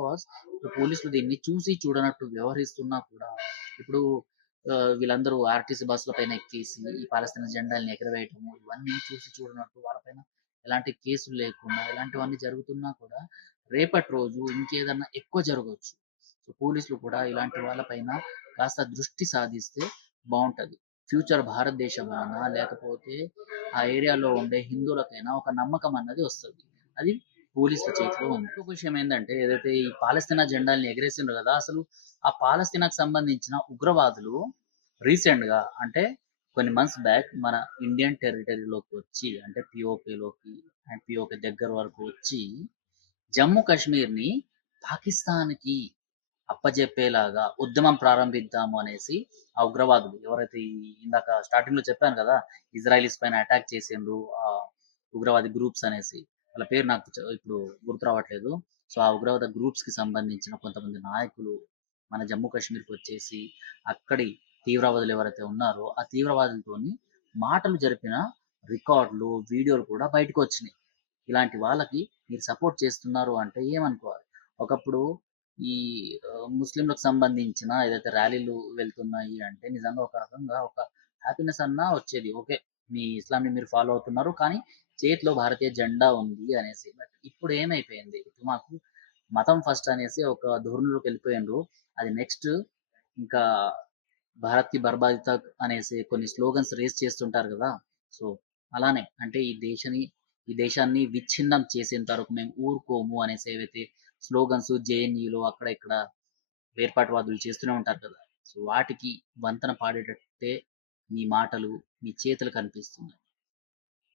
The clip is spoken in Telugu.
బికాజ్ ఇప్పుడు పోలీసులు దీన్ని చూసి చూడనట్టు వ్యవహరిస్తున్నా కూడా ఇప్పుడు వీళ్ళందరూ ఆర్టీసీ బస్సుల పైన ఎక్కేసి ఈ పాలస్తీనా జెండాల్ని ఎగరవేయటము ఇవన్నీ చూసి చూడనట్టు వాళ్ళపైన ఎలాంటి కేసులు లేకుండా ఇలాంటివన్నీ జరుగుతున్నా కూడా రేపటి రోజు ఇంకేదన్నా ఎక్కువ జరగవచ్చు. సో పోలీసులు కూడా ఇలాంటి వాళ్ళపైన కాస్త దృష్టి సాధిస్తే బాగుంటది. ఫ్యూచర్ భారతదేశమైనా లేకపోతే ఆ ఏరియాలో ఉండే హిందువులకైనా ఒక నమ్మకం అన్నది వస్తది. అది పోలీసుల చేతిలో ఉంది. ఇంకొక విషయం ఏందంటే ఏదైతే ఈ పాలస్తీనా జెండాల్ని ఎగరేసిండ్రో కదా! అసలు ఆ పాలస్తీనాకు సంబంధించిన ఉగ్రవాదులు రీసెంట్‌గా అంటే కొన్ని మంత్స్ బ్యాక్ మన ఇండియన్ టెరిటరీలోకి వచ్చి అంటే పీఓకేలోకి అండ్ పీఓకే దగ్గర వరకు వచ్చి జమ్మూ కాశ్మీర్‌ని పాకిస్తాన్‌కి అప్పజెప్పేలాగా ఉద్యమం ప్రారంభిద్దాము అనేసి ఆ ఉగ్రవాదులు ఎవరైతే ఇందాక స్టార్టింగ్ లో చెప్పాను కదా ఇజ్రాయలీస్ పైన అటాక్ చేసిండ్రు ఆ ఉగ్రవాది గ్రూప్స్ అనేసి వాళ్ళ పేరు నాకు ఇప్పుడు గుర్తు రావట్లేదు. సో ఆ ఉగ్రవాద గ్రూప్స్ కి సంబంధించిన కొంతమంది నాయకులు మన జమ్మూ కాశ్మీర్కి వచ్చేసి అక్కడి తీవ్రవాదులు ఎవరైతే ఉన్నారో ఆ తీవ్రవాదులతోని మాటలు జరిపిన రికార్డులు వీడియోలు కూడా బయటకు వచ్చినాయి. ఇలాంటి వాళ్ళకి మీరు సపోర్ట్ చేస్తున్నారు అంటే ఏమనుకోవాలి. ఒకప్పుడు ఈ ముస్లింలకు సంబంధించిన ఏదైతే ర్యాలీలు వెళ్తున్నాయి అంటే నిజంగా ఒక రకంగా ఒక హ్యాపీనెస్ అన్నా వచ్చేది. ఓకే. మీ ఇస్లాంని మీరు ఫాలో అవుతున్నారు. కానీ చేతిలో భారతీయ జెండా ఉంది అనేసి. బట్ ఇప్పుడు ఏమైపోయింది? ఇప్పుడు మాకు మతం ఫస్ట్ అనేసి ఒక ధోరణిలోకి వెళ్ళిపోయిండ్రు. అది నెక్స్ట్ ఇంకా భారత్‌కి బర్బాద్ తక్ అనేసి కొన్ని స్లోగన్స్ రేజ్ చేస్తుంటారు గదా! సో, అలానే అంటే ఈ దేశాన్ని విచ్ఛిన్నం చేసేంత వరకు మేము ఊరుకోము అనేసి ఏవైతే స్లోగన్స్ జేఎన్‌యూలో అక్కడ ఇక్కడ వేర్పాటువాదులు చేస్తూనే ఉంటారు కదా! సో, వాటికి వంతన పాడేటట్టే మీ మాటలు, మీ చేతలు కనిపిస్తున్నాయి.